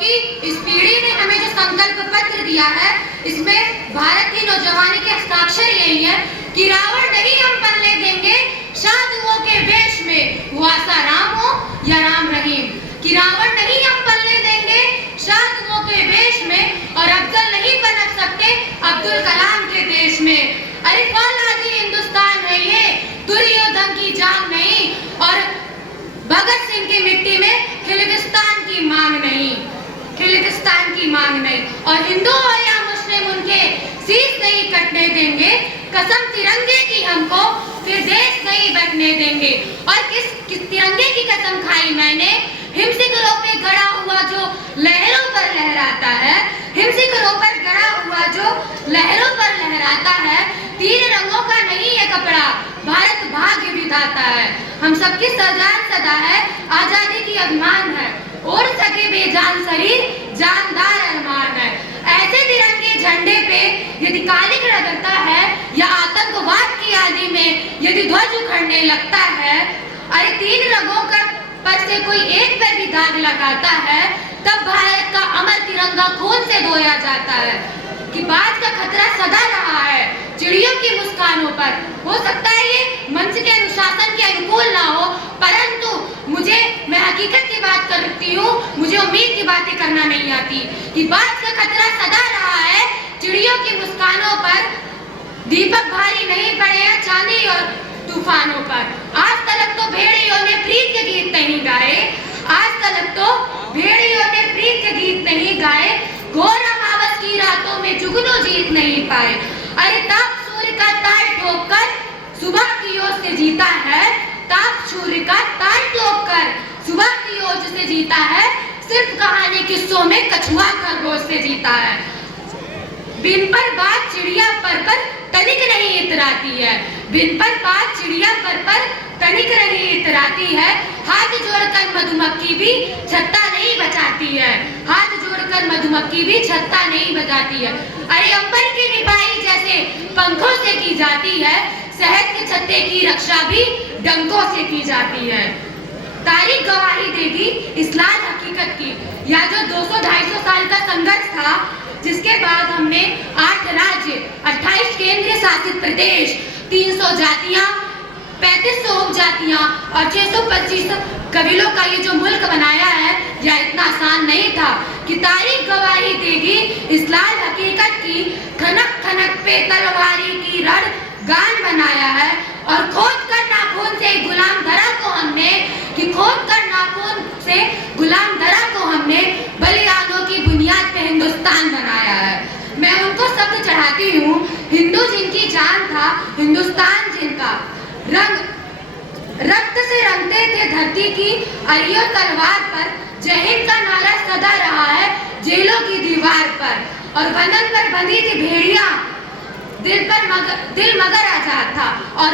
कि इस पीढ़ी ने हमें जो संकल्प पत्र दिया है, इसमें भारत की नौजवानी के हस्ताक्षर यही है कि रावण नहीं हम बनने देंगे साधुओं के वेश में, वो आसाराम हो या राम रहीम। कि रावण नहीं हम बनने देंगे साधुओं के वेश में, और अफजल नहीं बन सकते अब्दुल कलाम के देश में। अरे फौलादी हिंदुस्तान है ये, दुर्योधन की जान नहीं, और भगत सिंह की मिट्टी में खिलगिस्तान की मांग नहीं, खिलगिस्तान की मांग नहीं। और हिंदू हो या मुस्लिम उनके शीश नहीं कटने देंगे, कसम तिरंगे की हमको फिर देश नहीं बटने देंगे। और किस तिरंगे की कसम खाई मैंने, हिमशिखरों पे गड़ा हुआ जो लहरों पर लहराता है, हिमशिखरों पर गड़ा हुआ जो लहरों पर लहराता है, तीन रंगों का नहीं है कपड़ा, भारत भाग्य विधाता है। हम सबकी सरदार सदा है, आजादी की अभिमान है, ओढ़ सके बेजान शरीर जानदार अरमान है। ऐसे तिरंगे झंडे पे यदि कालिक रगड़ता है, या आतंकवाद की आदि में यदि ध्वज उखड़ने लगता है, अरे तीन रंगों का पर से कोई एक पर भी दाग लगाता है, तब भारत का अमर तिरंगा खून से धोया जाता है। कि बात का खतरा सदा रहा है चिड़ियों की मुस्कानों पर। हो सकता है ये मंच के अनुशासन के अनुकूल ना हो, परंतु मैं हकीकत की बात करती हूँ, मुझे उम्मीद की बातें करना नहीं आती। कि बात का खतरा सदा रहा है चिड़ियों की मुस्कानों पर, दीपक भारी नहीं पड़े हैं चांदी और तूफानों पर। आज तक तो भेड़ियों ने प्रीत के गीत नहीं गाए, आज तक तो भेड़ियों ने प्रीत के गीत नहीं गाए, घोर अमावस की रातों में जुगनू जीत नहीं पाए। अरे ताप सूर्य का ताल ठोककर सुबह की ओर से जीता है, ताप सूर्य का ताल ठोककर सुबह की ओर से जीता है, सिर्फ कहानी किस्सों में कछुआ खरगोश से जीता है। बिन पर बात चिड़िया पर तनिक नहीं इतराती है, बिन पर बात चिड़िया पर तनिक नहीं इतराती है। हाथ जोड़कर मधुमक्खी भी छत्ता नहीं बचाती है, हाथ जोड़कर मधुमक्खी भी छत्ता नहीं बजाती है। अरे अंबर की निभाई जैसे पंखों से की जाती है, शहद के छत्ते की रक्षा भी डंकों से की जाती है। तारीख गवाही देगी इस लाल हकीकत की, या जो 200-250 साल का संघर्ष था, जिसके बाद हमने 8 राज्य, 28 केंद्रीय शासित प्रदेश, 300 जातियां, 3500 उपजातियां और 625 कबीलों का ये जो मुल्क बनाया है, यह इतना आसान नहीं था। कि तारीख गवाही देगी इस लाल हकीकत की, खनक खनक पे तलवारी की रण गान बनाया है। और खोद कर नाखून से गुलाम धरा को हमने, कि खोद कर नाखून से गुलाम धरा को हमने बलिदानों की बुनियाद पे हिंदुस्तान बनाया है। मैं उनको शब्द चढ़ाती हूँ, हिंदू जिनकी जान था, हिंदुस्तान जिनका रक्त से रंगते थे धरती की अरियो तलवार पर, जय हिंद का नारा सदा रहा है जेलों की दीवार पर। और बंधन पर बंधी थी भेड़िया, दिल मगर आजाद था, और